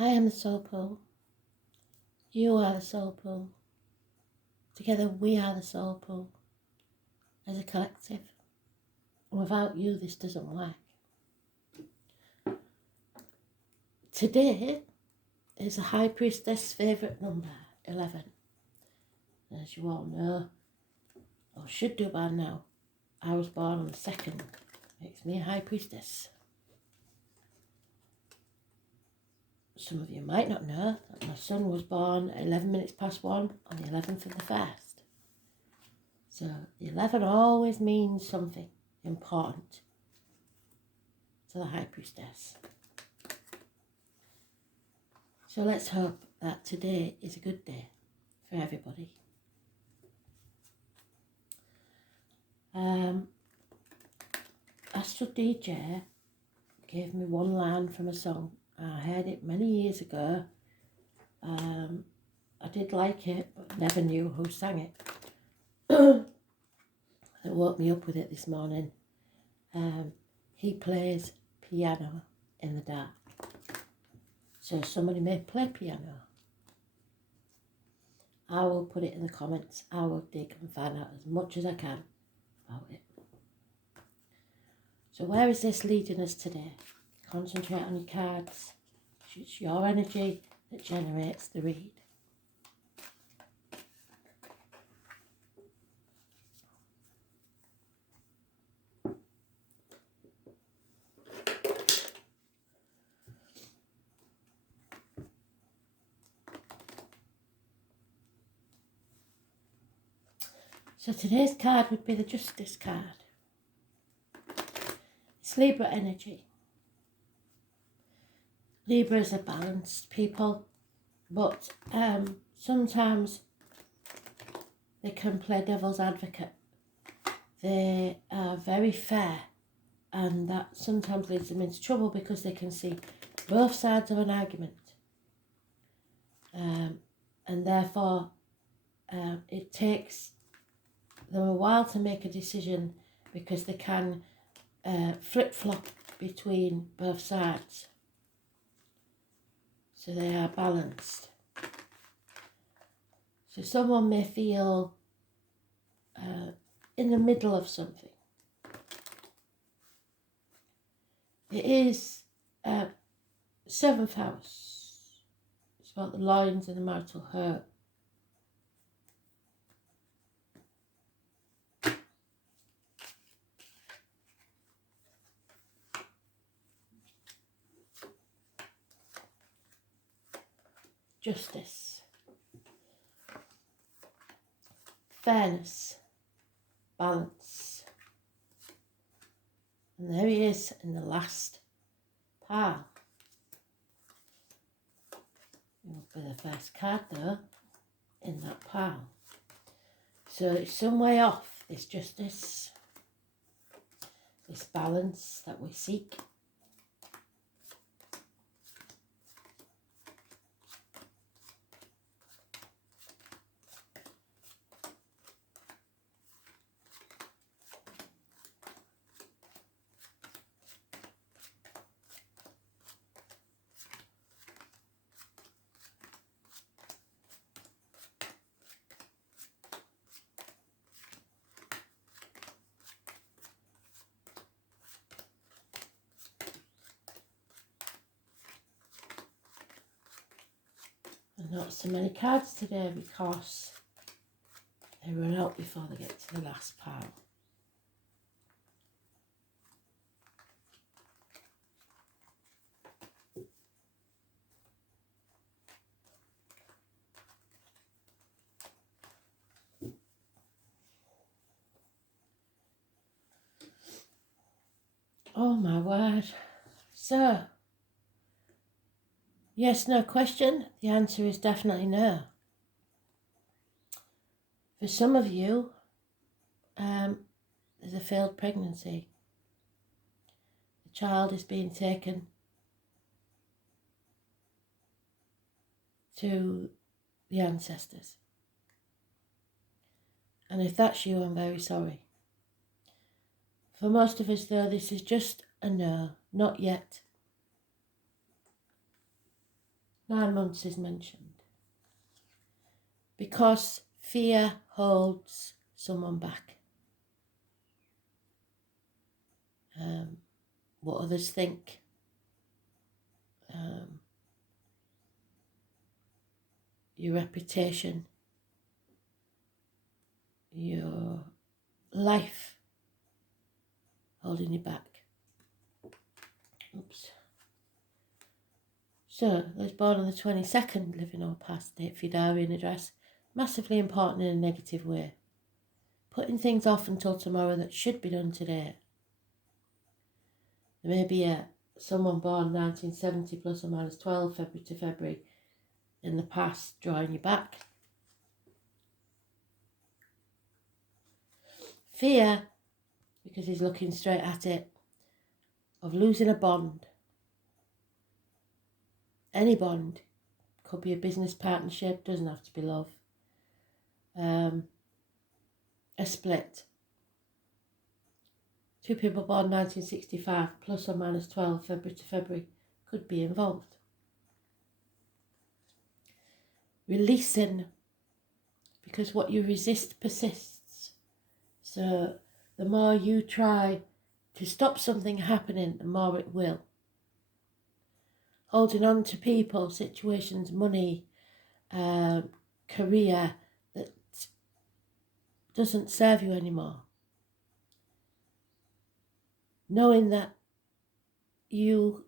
I am the soul pool. You are the soul pool. Together we are the soul pool as a collective. And without you, this doesn't work. Today is the High Priestess' favourite number, 11. As you all know, or should do by now, I was born on the 2nd. Makes me a High Priestess. Some of you might not know that my son was born at 11 minutes past 1 on the 11th of the 1st. So the 11 always means something important to the High Priestess. So let's hope that today is a good day for everybody. Astral DJ gave me one line from a song. I heard it many years ago. I did like it, but never knew who sang it. It woke me up with it this morning. He plays piano in the dark. So somebody may play piano. I will put it in the comments. I will dig and find out as much as I can about it. So where is this leading us today? Concentrate on your cards. It's your energy that generates the read. So today's card would be the Justice card. It's Libra energy. Libras are balanced people, but sometimes they can play devil's advocate. They are very fair, and that sometimes leads them into trouble because they can see both sides of an argument. And therefore it takes them a while to make a decision because they can flip-flop between both sides. So they are balanced. So someone may feel in the middle of something. It is 7th house. It's about the lines and the marital hurt. Justice, fairness, balance. And there he is in the last pile. It will be the first card though in that pile. So it's some way off, this justice, this balance that we seek. Not so many cards today because they run out before they get to the last pile. Oh my word. So, yes, no question. The answer is definitely no. For some of you, there's a failed pregnancy. The child is being taken to the ancestors. And if that's you, I'm very sorry. For most of us, though, this is just a no, not yet. 9 months is mentioned. Because fear holds someone back. What others think. Your reputation. Your life holding you back. Oops. So, those born on the 22nd, living or past date for your diary and address, massively important in a negative way. Putting things off until tomorrow that should be done today. There may be someone born 1970 plus or minus 12, February to February, in the past, drawing you back. Fear, because he's looking straight at it, of losing a bond. Any bond. Could be a business partnership, doesn't have to be love. A split. 2 people born 1965 plus or minus 12 February to February could be involved. Releasing, because what you resist persists. So the more you try to stop something happening, the more it will. Holding on to people, situations, money, career that doesn't serve you anymore. Knowing that you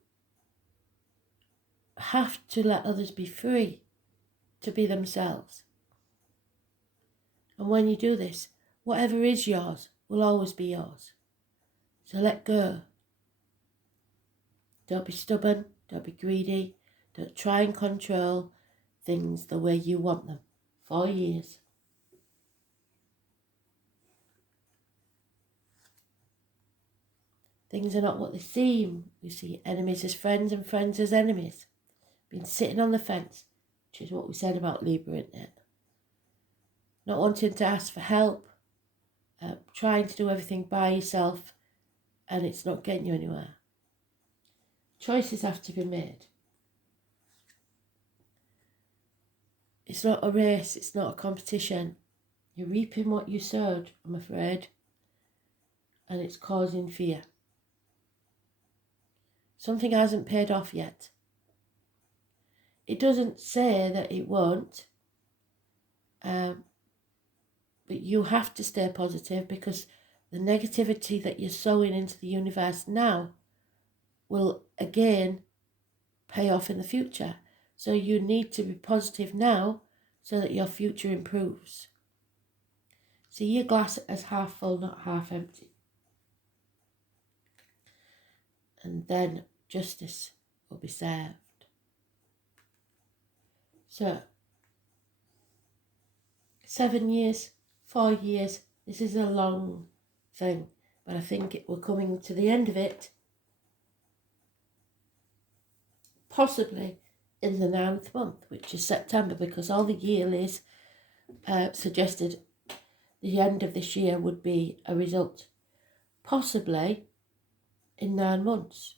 have to let others be free to be themselves. And when you do this, whatever is yours will always be yours. So let go. Don't be stubborn, don't be greedy, don't try and control things the way you want them. 4 years. Things are not what they seem. We see enemies as friends and friends as enemies. Been sitting on the fence, which is what we said about Libra, isn't it? Not wanting to ask for help, trying to do everything by yourself, and it's not getting you anywhere. Choices have to be made. It's not a race, it's not a competition. You're reaping what you sowed, I'm afraid, and it's causing fear. Something hasn't paid off yet. It doesn't say that it won't, but you have to stay positive, because the negativity that you're sowing into the universe now will again pay off in the future. So you need to be positive now so that your future improves. See your glass as half full, not half empty. And then justice will be served. So, 7 years, 4 years, this is a long thing, but I think we're coming to the end of it, possibly in the 9th month, which is September, because all the yearlies suggested the end of this year would be a result, possibly in 9 months.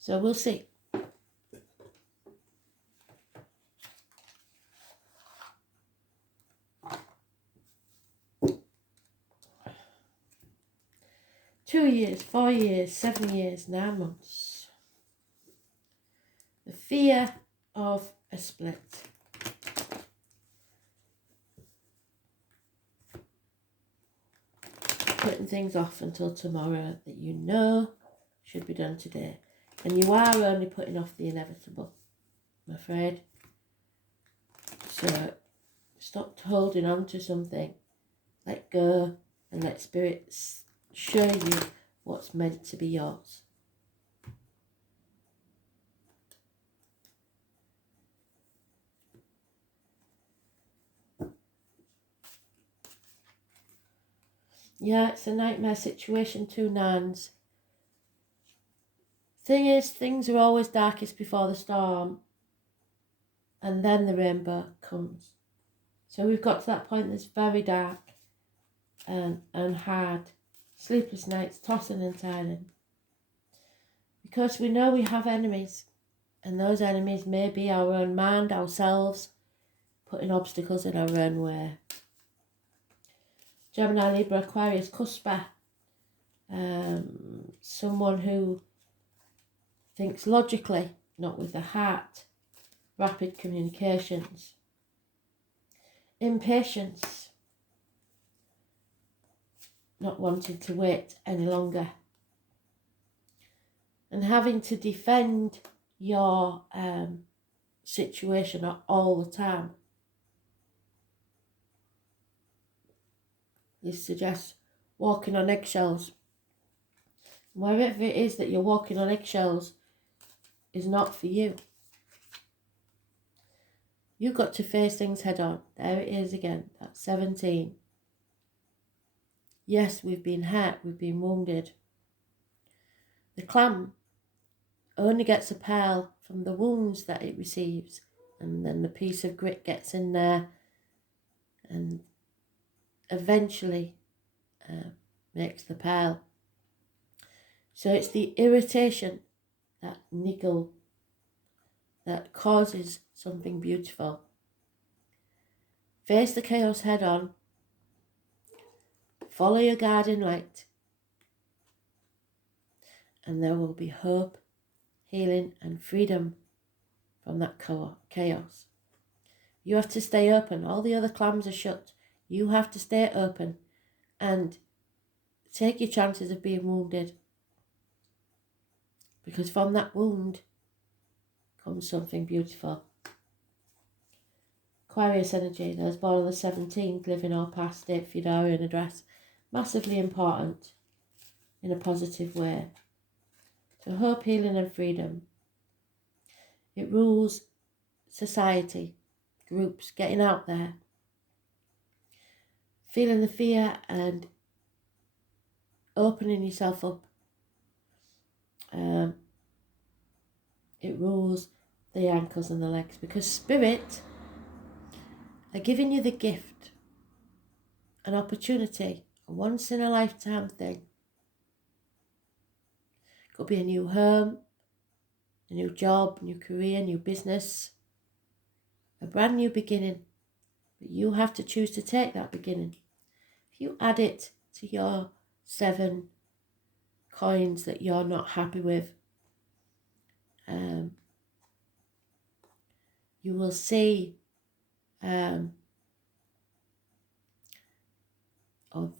So we'll see. Two years, 4 years, 7 years, 9 months. The fear of a split. Putting things off until tomorrow that you know should be done today. And you are only putting off the inevitable, I'm afraid. So stop holding on to something. Let go and let Spirit show you what's meant to be yours. Yeah, it's a nightmare situation, 2 nines. Thing is, things are always darkest before the storm, and then the rainbow comes. So we've got to that point that's very dark and hard. Sleepless nights, tossing and turning. Because we know we have enemies, And those enemies may be our own mind, ourselves, putting obstacles in our own way. Gemini, Libra, Aquarius, Cusper. Someone who thinks logically, not with the heart. Rapid communications. Impatience. Not wanting to wait any longer. And having to defend your situation all the time. This suggests walking on eggshells. Wherever it is that you're walking on eggshells is not for you. You've got to face things head on. There it is again. That's 17. Yes, we've been hurt. We've been wounded. The clam only gets a pearl from the wounds that it receives. And then the piece of grit gets in there and eventually makes the pearl. So it's the irritation, that niggle, that causes something beautiful. Face the chaos head on. Follow your guiding light. And there will be hope, healing and freedom from that chaos. You have to stay open. All the other clams are shut. You have to stay open and take your chances of being wounded. Because from that wound comes something beautiful. Aquarius energy, those born on the 17th, living or past, date for your diary and address. Massively important in a positive way. So hope, healing and freedom. It rules society, groups, getting out there. Feeling the fear and opening yourself up. It rules the ankles and the legs because spirit are giving you the gift, an opportunity, a once in a lifetime thing. Could be a new home, a new job, new career, new business, a brand new beginning. But you have to choose to take that beginning. If you add it to your 7 coins that you're not happy with, you will see, or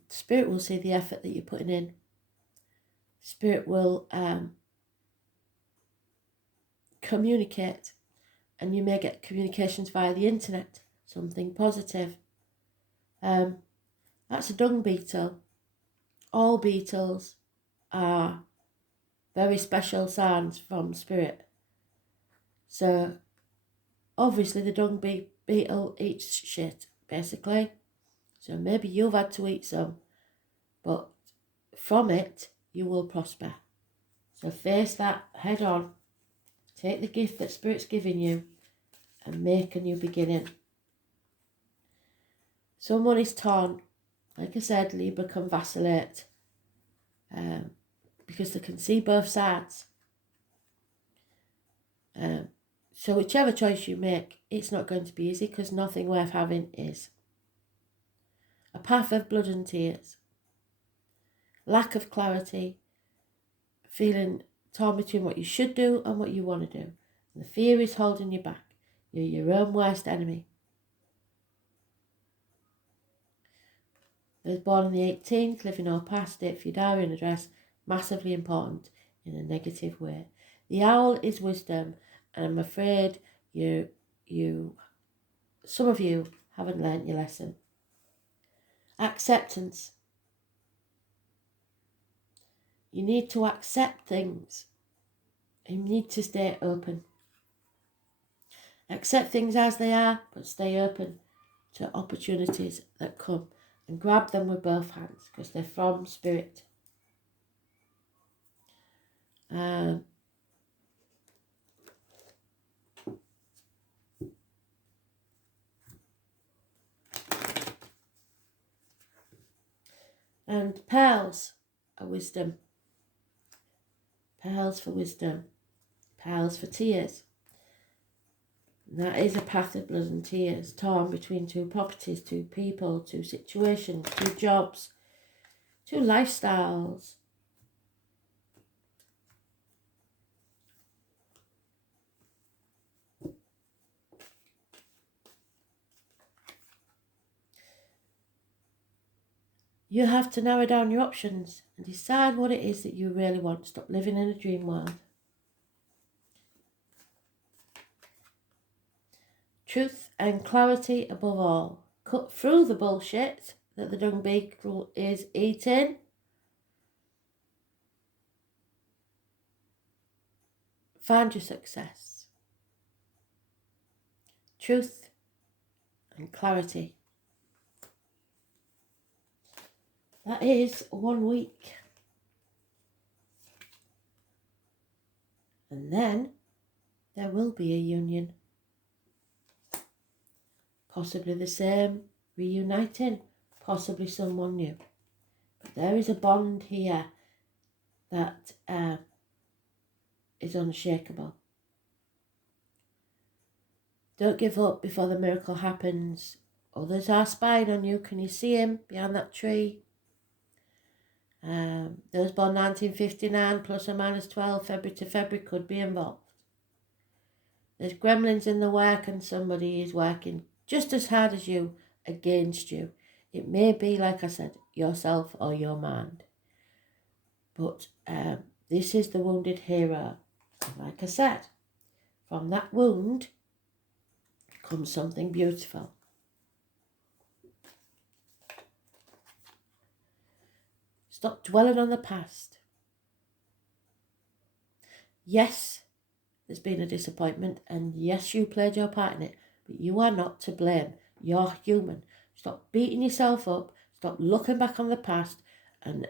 Spirit will see the effort that you're putting in. Spirit will communicate, and you may get communications via the internet, something positive. That's a dung beetle. All beetles are very special signs from Spirit. So obviously the dung beetle eats shit, basically. So maybe you've had to eat some, but from it you will prosper. So face that head on. Take the gift that Spirit's giving you and make a new beginning. Someone is torn. Like I said, Libra can vacillate because they can see both sides. So whichever choice you make, it's not going to be easy because nothing worth having is. A path of blood and tears. Lack of clarity. Feeling torn between what you should do and what you want to do. And the fear is holding you back. You're your own worst enemy. Those born on the 18th, living or past, date for your diary and address, massively important in a negative way. The owl is wisdom, and I'm afraid some of you haven't learnt your lesson. Acceptance. You need to accept things. You need to stay open. Accept things as they are, but stay open to opportunities that come. And grab them with both hands because they're from Spirit. And pearls are wisdom. Pearls for wisdom. Pearls for tears. That is a path of blood and tears, torn between two properties, two people, two situations, two jobs, two lifestyles. You have to narrow down your options and decide what it is that you really want. Stop living in a dream world. Truth and clarity above all. Cut through the bullshit that the dung beetle is eating. Find your success. Truth and clarity. That is 1 week. And then there will be a union. Possibly the same, reuniting, possibly someone new. But there is a bond here that is unshakable. Don't give up before the miracle happens. Others are spying on you. Can you see him behind that tree? Those born 1959 plus or minus 12 February to February could be involved. There's gremlins in the work and somebody is working just as hard as you against you. It may be, like I said, yourself or your mind. But this is the wounded hero. And like I said, from that wound comes something beautiful. Stop dwelling on the past. Yes, there's been a disappointment, and yes, you played your part in it, but you are not to blame. You're human. Stop beating yourself up. Stop looking back on the past and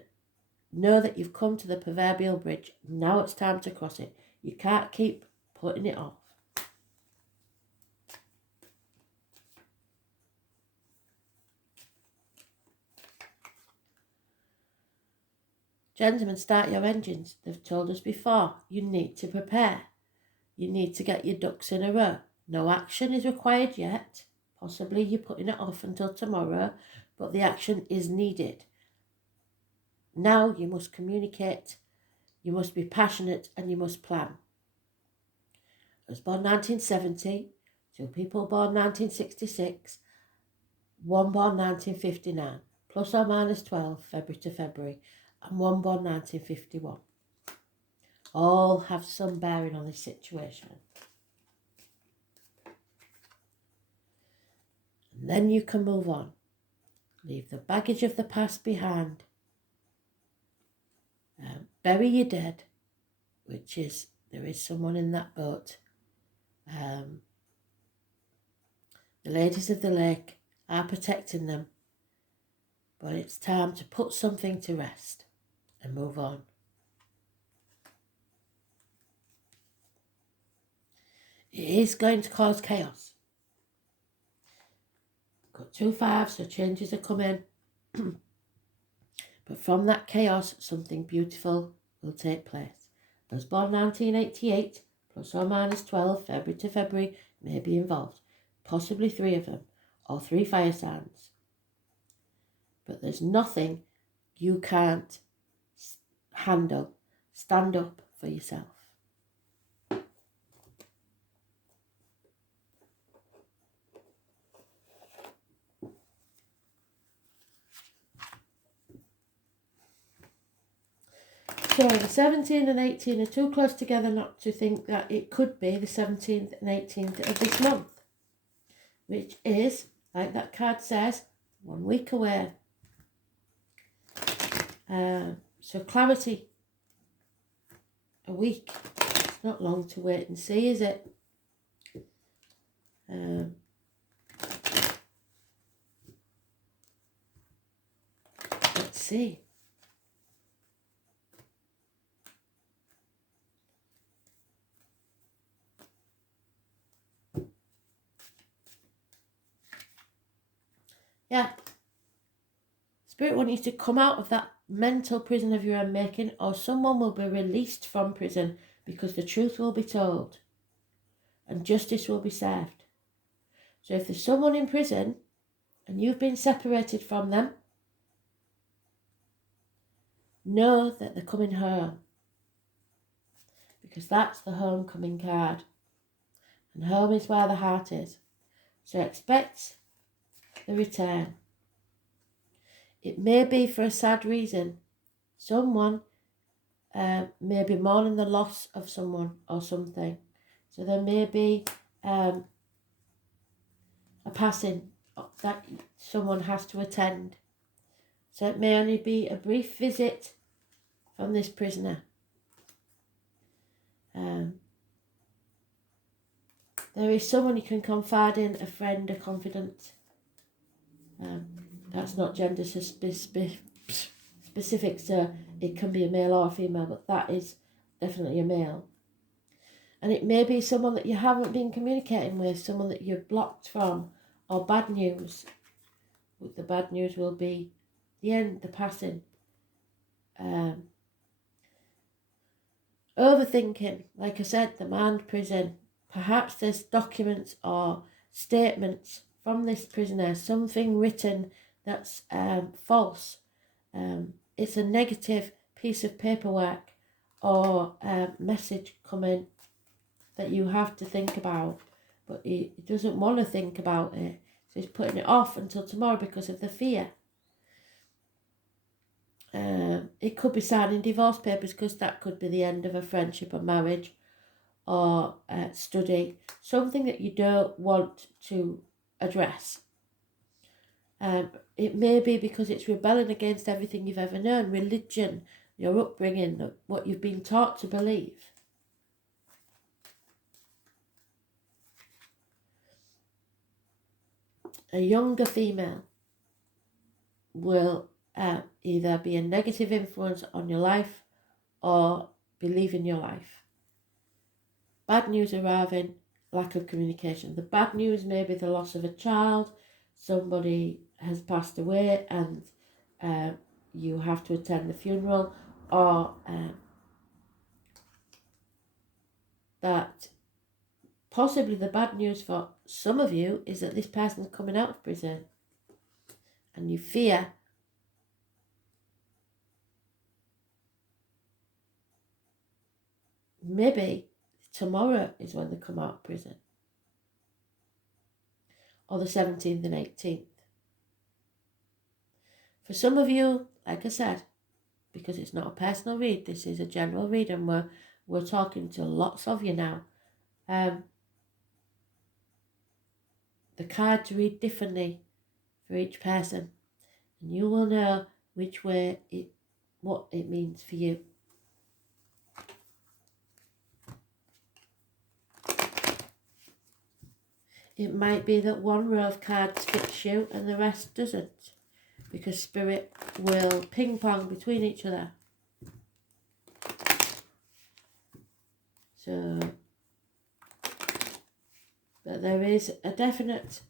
know that you've come to the proverbial bridge. Now it's time to cross it. You can't keep putting it off. Gentlemen, start your engines. They've told us before, you need to prepare. You need to get your ducks in a row. No action is required yet. Possibly you're putting it off until tomorrow, but the action is needed. Now you must communicate, you must be passionate, and you must plan. I was born 1970, 2 people born 1966, 1 born 1959, plus or minus 12 February to February, and 1 born 1951. All have some bearing on this situation. And then you can move on. Leave the baggage of the past behind. Bury your dead, which is, there is someone in that boat. The ladies of the lake are protecting them, but it's time to put something to rest and move on. It is going to cause chaos. Got 2 5s, so changes are coming. But from that chaos, something beautiful will take place. I was born 1988, plus or minus 12 February to February may be involved. Possibly 3 of them, or 3 fire signs. But there's nothing you can't handle. Stand up for yourself. So the 17th and 18th are too close together not to think that it could be the 17th and 18th of this month, which is, like that card says, 1 week away. So clarity, a week. It's not long to wait and see, is it? Let's see. Yeah. Spirit wants you to come out of that mental prison of your own making, or someone will be released from prison because the truth will be told. and justice will be served. So if there's someone in prison and you've been separated from them, know that they're coming home, because that's the homecoming card, and home is where the heart is. So expect the return. It may be for a sad reason. Someone may be mourning the loss of someone or something. So there may be a passing that someone has to attend. So it may only be a brief visit from this prisoner. There is someone you can confide in, a friend, a confidant. That's not gender specific, so it can be a male or a female, but that is definitely a male. And it may be someone that you haven't been communicating with, someone that you're blocked from, or bad news. The bad news will be the end, the passing. Overthinking, like I said, the manned prison. Perhaps there's documents or statements from this prisoner, something written that's false. It's a negative piece of paperwork or message coming that you have to think about, but he doesn't want to think about it, so he's putting it off until tomorrow because of the fear. It could be signing divorce papers, because that could be the end of a friendship or marriage or study, something that you don't want to address. It may be because it's rebelling against everything you've ever known, religion, your upbringing, what you've been taught to believe. A younger female will either be a negative influence on your life or be leaving your life. Bad news arriving, lack of communication. The bad news may be the loss of a child, somebody has passed away and you have to attend the funeral, or that possibly the bad news for some of you is that this person's coming out of prison and you fear maybe tomorrow is when they come out of prison, or the 17th and 18th. For some of you, like I said, because it's not a personal read, this is a general read, and we're talking to lots of you now. The cards read differently for each person, and you will know which way what it means for you. It might be that one row of cards fits you and the rest doesn't, because Spirit will ping pong between each other. So, but there is a definite,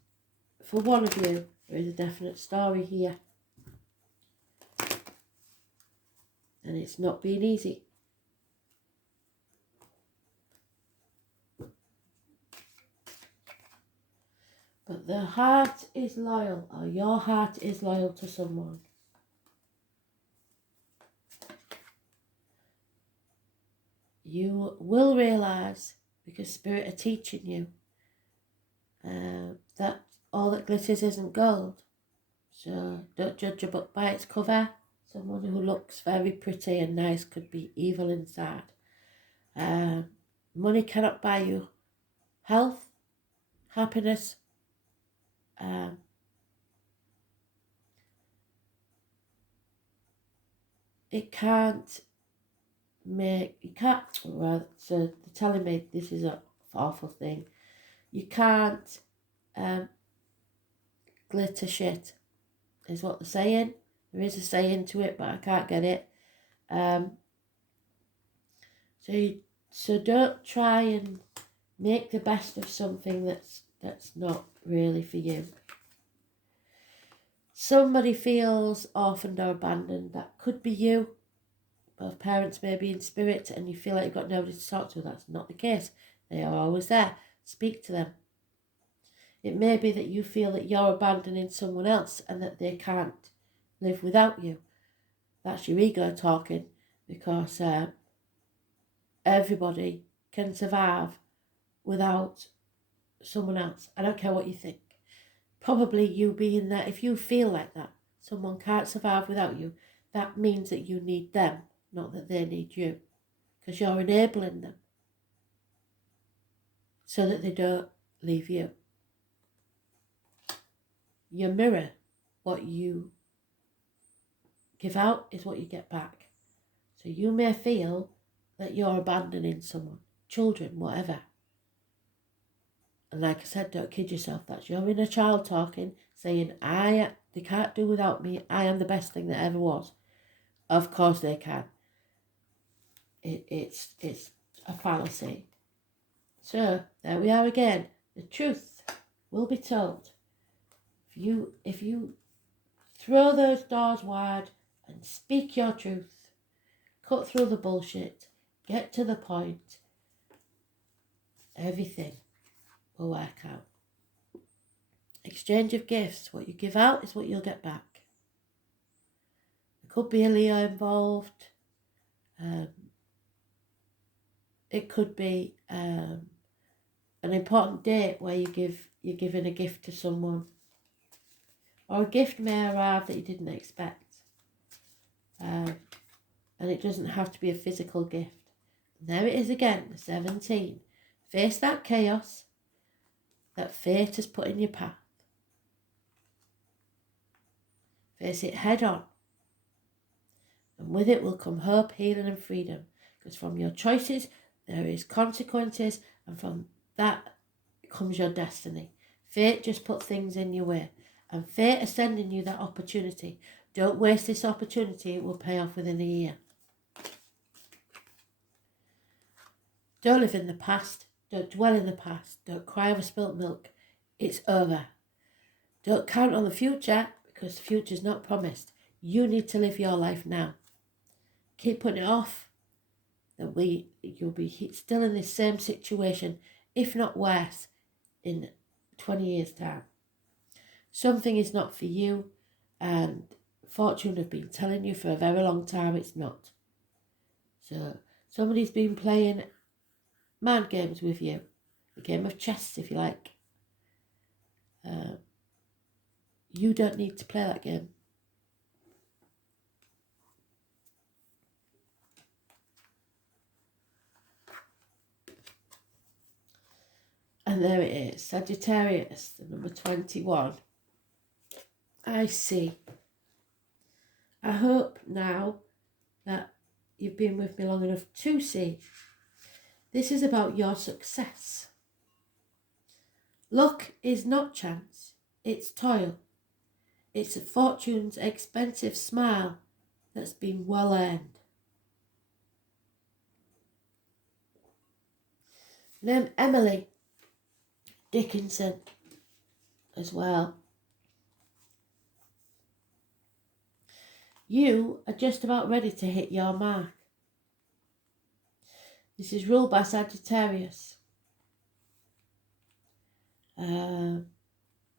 for one of you, there is a definite story here. And it's not been easy. But the heart is loyal, or your heart is loyal to someone. You will realise, because Spirit are teaching you, that all that glitters isn't gold. So don't judge a book by its cover. Someone who looks very pretty and nice could be evil inside. Money cannot buy you health, happiness, it can't make, you can't, well, so they're telling me this is an awful thing. You can't glitter shit, is what they're saying. There is a saying to it, but I can't get it. So don't try and make the best of something that's not really for you. Somebody feels orphaned or abandoned. That could be you. Both parents may be in spirit and you feel like you've got nobody to talk to. That's not the case. They are always there. Speak to them. It may be that you feel that you're abandoning someone else and that they can't live without you. That's your ego talking, because everybody can survive without someone else. I don't care what you think. Probably you being there, if you feel like that, someone can't survive without you, that means that you need them, not that they need you, because you're enabling them so that they don't leave you. You mirror what you give out is what you get back. So you may feel that you're abandoning someone, children, whatever. And like I said, don't kid yourself. That's your inner child talking, saying, they can't do without me. I am the best thing that ever was. Of course they can. It's a fallacy. So there we are again. The truth will be told. If you throw those doors wide and speak your truth, cut through the bullshit, get to the point, everything will work out. Exchange of gifts. What you give out is what you'll get back. There could be a Leo involved. It could be an important date where you're giving a gift to someone. Or a gift may arrive that you didn't expect. And it doesn't have to be a physical gift. And there it is again, the 17. Face that chaos that fate has put in your path. Face it head on. And with it will come hope, healing and freedom. Because from your choices, there is consequences. And from that comes your destiny. Fate just put things in your way. And fate is sending you that opportunity. Don't waste this opportunity. It will pay off within a year. Don't live in the past. Don't dwell in the past. Don't cry over spilt milk. It's over. Don't count on the future, because the future is not promised. You need to live your life now. Keep putting it off, you'll be still in this same situation, if not worse, in 20 years' time. Something is not for you, and fortune have been telling you for a very long time it's not. So somebody's been playing mind games with you, a game of chess if you like. You don't need to play that game. And there it is, Sagittarius, the number 21. I see. I hope now that you've been with me long enough to see. This is about your success. Luck is not chance, it's toil. It's a fortune's expensive smile that's been well earned. Name Emily Dickinson as well. You are just about ready to hit your mark. This is ruled by Sagittarius.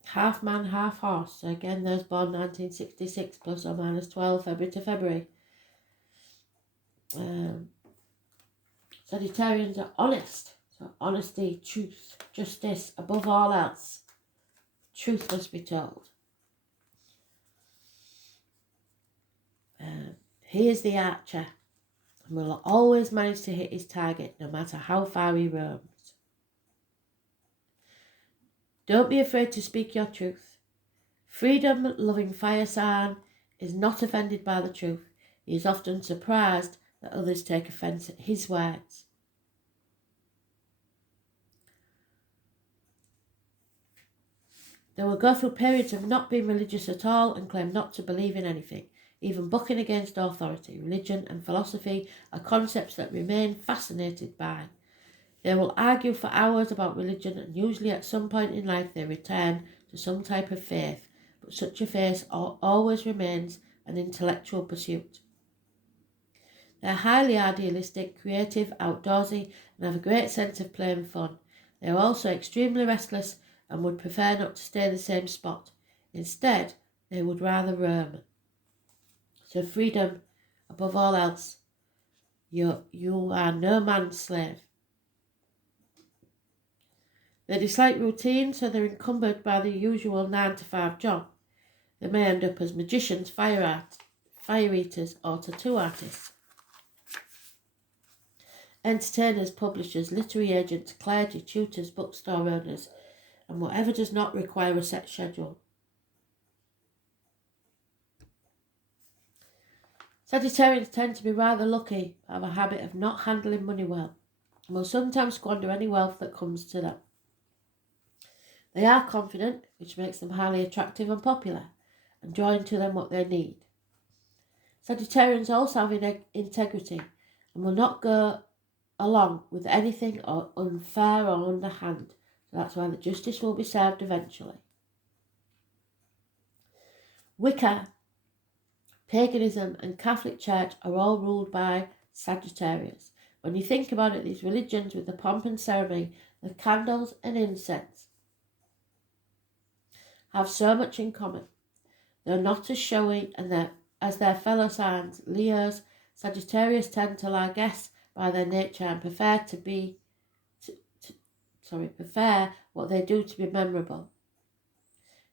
Half man, half horse. So again, those born 1966 plus or minus 12, February to February. Sagittarians are honest. So honesty, truth, justice, above all else. Truth must be told. He is the archer and will always manage to hit his target no matter how far he roams. Don't be afraid to speak your truth. Freedom-loving fire sign is not offended by the truth. He is often surprised that others take offence at his words. They will go through periods of not being religious at all and claim not to believe in anything. Even bucking against authority, religion and philosophy are concepts that remain fascinated by. They will argue for hours about religion, and usually at some point in life they return to some type of faith, but such a faith always remains an intellectual pursuit. They're highly idealistic, creative, outdoorsy, and have a great sense of play and fun. They are also extremely restless and would prefer not to stay in the same spot. Instead, they would rather roam. So freedom, above all else, you are no man's slave. They dislike routine, so they're encumbered by the usual 9-to-5 job. They may end up as magicians, fire eaters, or tattoo artists. Entertainers, publishers, literary agents, clergy, tutors, bookstore owners, and whatever does not require a set schedule. Sagittarians tend to be rather lucky, have a habit of not handling money well, and will sometimes squander any wealth that comes to them. They are confident, which makes them highly attractive and popular, and drawing to them what they need. Sagittarians also have integrity and will not go along with anything unfair or underhand. So that's why the justice will be served eventually. Wicca, paganism and Catholic Church are all ruled by Sagittarius. When you think about it, these religions with the pomp and ceremony, the candles and incense, have so much in common. They're not as showy as their fellow signs. Leos, Sagittarius tend to lie guess by their nature and prefer what they do to be memorable.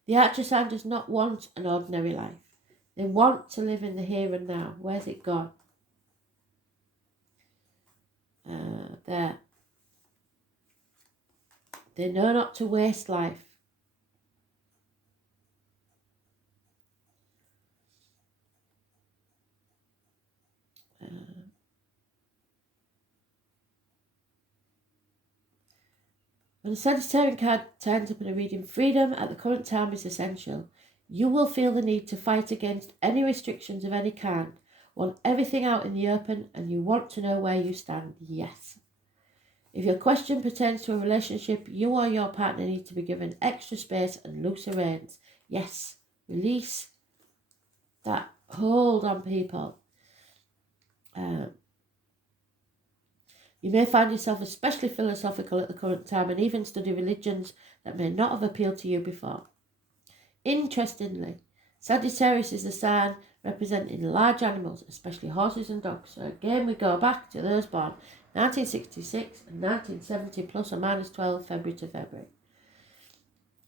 The Archer sign does not want an ordinary life. They want to live in the here and now. Where's it gone? There. They know not to waste life. When a Sagittarian card turns up in a reading, freedom at the current time is essential. You will feel the need to fight against any restrictions of any kind, want everything out in the open, and you want to know where you stand. Yes. If your question pertains to a relationship, you or your partner need to be given extra space and looser reins. Yes. Release that hold on people. You may find yourself especially philosophical at the current time and even study religions that may not have appealed to you before. Interestingly, Sagittarius is a sign representing large animals, especially horses and dogs. So again, we go back to those born 1966 and 1970 plus or minus 12 February to February.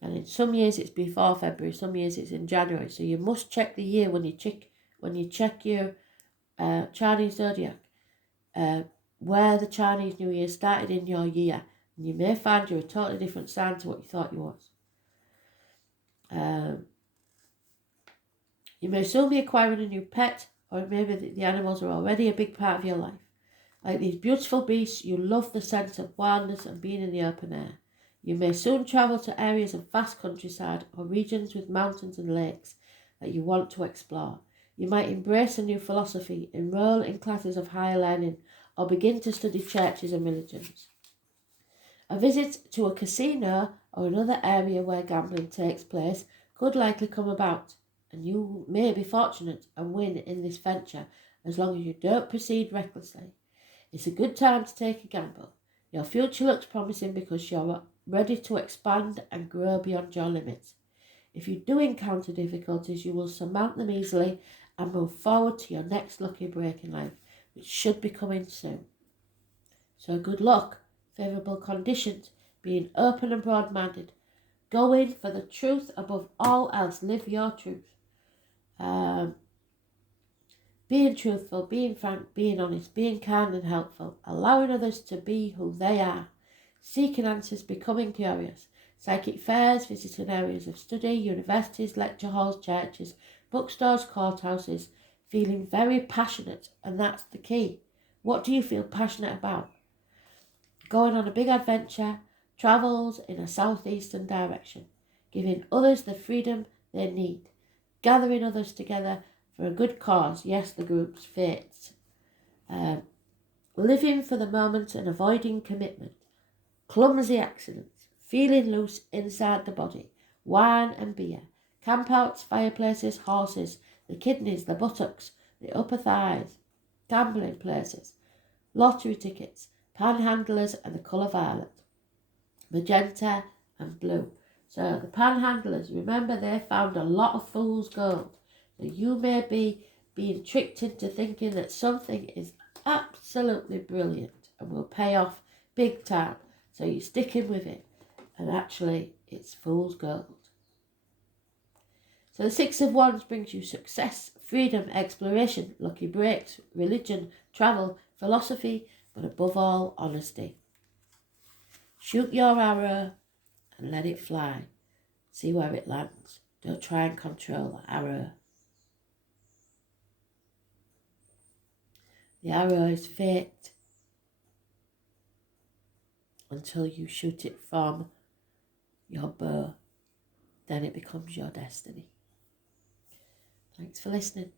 And in some years it's before February, some years it's in January. So you must check the year when you check your Chinese zodiac. Where the Chinese New Year started in your year, and you may find you're a totally different sign to what you thought you was. You may soon be acquiring a new pet, or maybe the animals are already a big part of your life. Like these beautiful beasts, you love the sense of wildness and being in the open air. You may soon travel to areas of vast countryside or regions with mountains and lakes that you want to explore. You might embrace a new philosophy, enroll in classes of higher learning, or begin to study churches and religions. A visit to a casino or another area where gambling takes place could likely come about, and you may be fortunate and win in this venture as long as you don't proceed recklessly. It's a good time to take a gamble. Your future looks promising because you're ready to expand and grow beyond your limits. If you do encounter difficulties, you will surmount them easily and move forward to your next lucky break in life, which should be coming soon. So good luck, favourable conditions, being open and broad-minded. Go in for the truth above all else. Live your truth. Being truthful, being frank, being honest, being kind and helpful, allowing others to be who they are, seeking answers, becoming curious. Psychic fairs, visiting areas of study, universities, lecture halls, churches, bookstores, courthouses, feeling very passionate, and that's the key. What do you feel passionate about? Going on a big adventure, travels in a southeastern direction, giving others the freedom they need, gathering others together for a good cause, yes, the group's fates, living for the moment and avoiding commitment, clumsy accidents, feeling loose inside the body, wine and beer, campouts, fireplaces, horses, the kidneys, the buttocks, the upper thighs, gambling places, lottery tickets, panhandlers and the colour violet. magenta and blue. So the panhandlers, remember, they found a lot of fool's gold. So you may be being tricked into thinking that something is absolutely brilliant and will pay off big time. So you're sticking with it. And actually, it's fool's gold. So the Six of Wands brings you success, freedom, exploration, lucky breaks, religion, travel, philosophy, but above all, honesty. Shoot your arrow and let it fly. See where it lands. Don't try and control the arrow. The arrow is fate until you shoot it from your bow. Then it becomes your destiny. Thanks for listening.